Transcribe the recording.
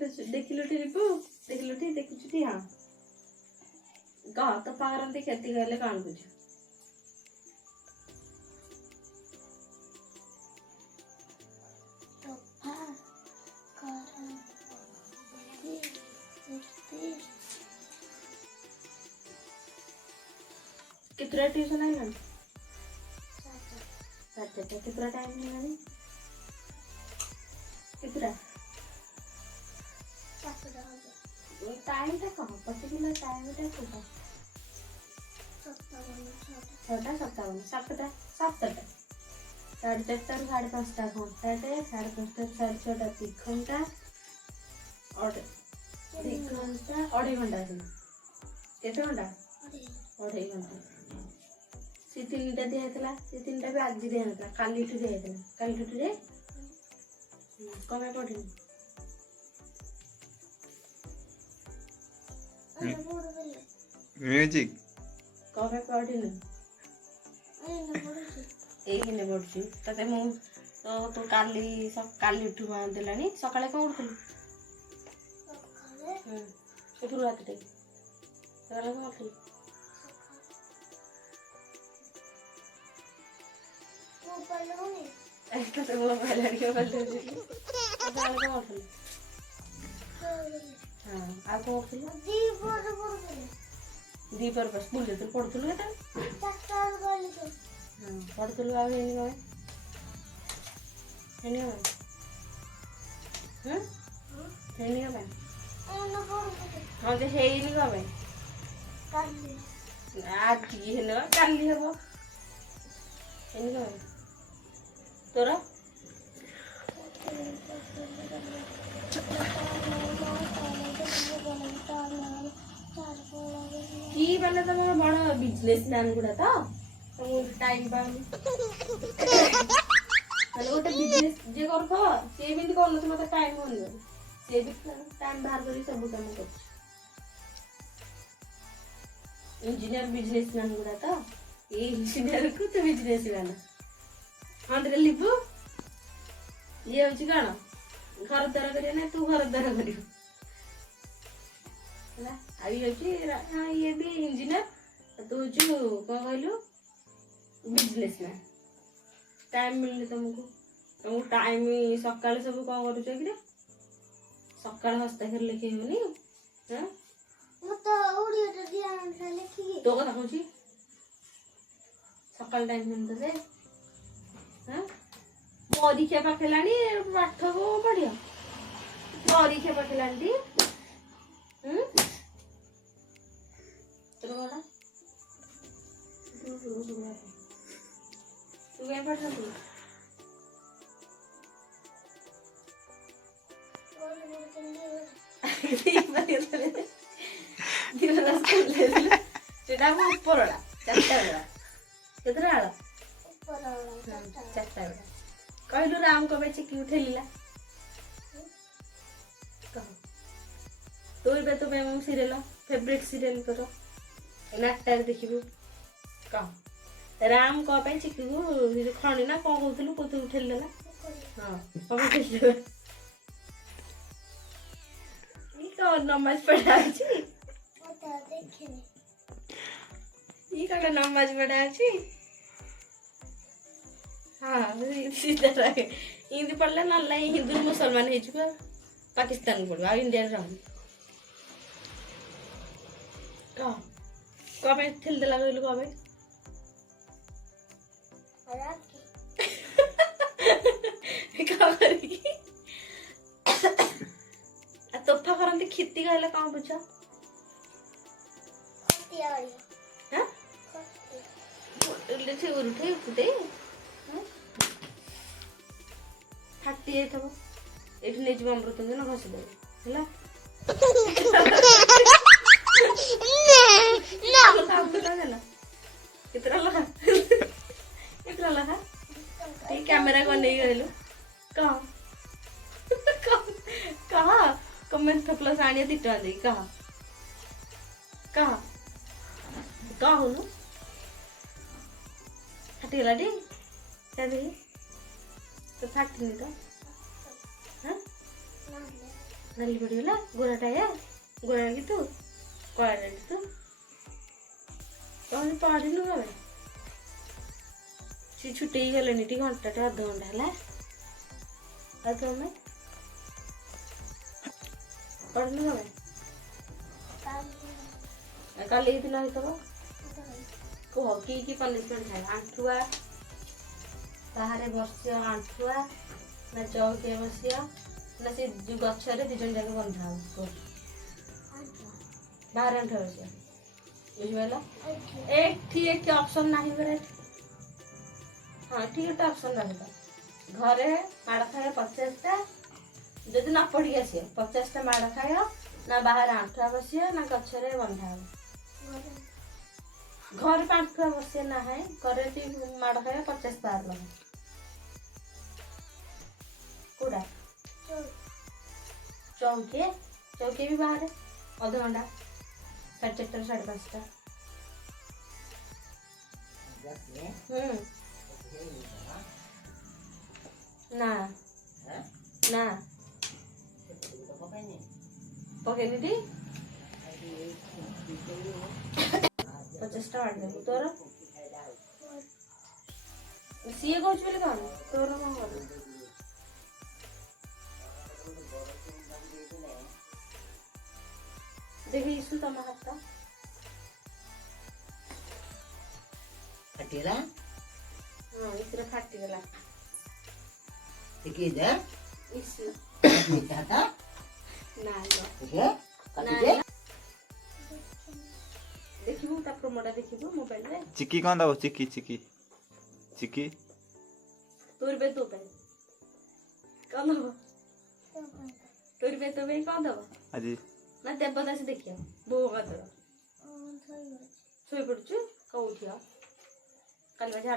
देखिलु रिपु देखुछुटी हाँ कह तो पारंती खेती कहले कौन बुझ कितना ट्यूशन है ना कितना टाइम है कितना टाइम टा कहाँ पर्टिकुलर टाइम टा कहाँ 6टा 7टा 7टा 4:30 5:30 घंटाटे 5:30 6:30 3 घंटा और 2 घंटा 2.5 घंटा केते घंटा 2.5 घंटा से 3टा दिया से 3टा भी आज दिया काली ठु दिया काली ठु रे कमे पढ़ी म्यूजिक कमे पढ़ी एइने पढ़छु तते मु तो काली उठु देलानी सकाळे कोन उठलु उठलु रातटे सकाळे कोन उठलु ऐसा तो वो पहले के बोल दे सकाळे कोन उठलु हां आ को उठलु दीपर बस स्कूल जे तो पढ़थलु एता हां पढ़थलु आ हेनी गए हेनी गए हेनी गए हां जे हेनी गए आज की हेनी काली हबो हेनी गए तोरा की माने तुम बड़ बिजनेसमैन गुडा तो टाइम पाउनी गोटे बिजनेस जे करथो से भी करन मत टाइम होनी से भी टाइम बाहर करी सब काम कर इंजीनियर बिजनेसमैन गुडा तो ये इंजीनियर को तो बिजनेसमैन हाँ तेरे लिपु ये होची कौन घर द्वार करिया ना तू घर द्वार करियो ହେଲା ଆଉ ये भी इंजीनियर तू जो कौन कहलु बिजनेसमैन टाइम मिलने तुमको टाइम सकाळ सब कौन करूछ कि सकाळ हस्ताक्षर लिखे होनी हां मु तो ओडियो दिया लिखी तो कथा कहूची सकाळ टाइम मिलते से हां परीक्षा पाखलानी पाठ को पढ़ियो परीक्षा पाखलानी तू क्या पढ़ रही सेटा को ऊपर वाला 4टा वाला केतरा वाला ऊपर वाला 4टा वाला कहलु राम को बेचे क्यों ठेलीला कह तो बे तो मैं सीरियल फेवरेट सीरियल करो नाटक देखिबू कह राम को पे चिकू खणी ना कौन कहतलु को तू उठेल ना हां कब उठेल ई तो नमाज पढ़ा छी पता देखिनी ई का नमाज पढ़ा छी हां सीधा रहे हिंदी पढ़ले ना लाई हिंदू मुसलमान हे छु पाकिस्तान पढ़ो आ इंडिया रहू कब थिल देला कहलु कब क्या करी तोफा करंती खित्ती कहले कौन बुझ हां लेछे उठे उठे फाटी जाय थबो एठी नै जीव अमृत न घस दे हला कितना लगा कैमरा को नहीं गलु कहा कमेंट प्लस आनिया 3 टका दे कहा होनु हटेला डी तो फाटनी तो हां नाली पड़गला गोराटा या गोरा कि तू कड़ा तू कौन पढ़नु हमें सी छुटे गले टी घंटा टे अध घंटा है तुम पढ़नु हमें कल दिन कह कि पनिशमेंट खाए आंठुआ बाहर बस आंठुआ ना चौके बस ना से गचर दिजन जाके बंधा हो बाहर आंठुआ बस बुझल एक ऑप्शन नहीं मेरे हाँ ठीक ऑप्शन रहा घरे माड़ खाए 50टा जदि न पढ़ी आसे 50टा माड़ खाए ना बाहर आंठुआ बस ना गचर बंधा घर पांठुआ बस ना है करे माड़ खाए 50 बार लगे कूड़ा चौके चौके भी बाहर अध घंटा 4:30 5:30 ना ना पकड़नी थी 50 टा बांट तोर सीए कौच बोले कौन तोर कौन कर देखिए इसु तम हाथ फटिला हाँ इसरे फाटी गला देखिए जा इसु मीठा था ना देखिए काटिए देखिबू ता प्रमोटा देखिबू मोबाइल रे चिक्की कौन दबो चिक्की चिक्की चिक्की तोर बे तो पे कौन दबो तोर बे तो पे कौन दबो अजी ना देवता से देखियो बो का तोर सोई पड़छु कौठिया कल बजा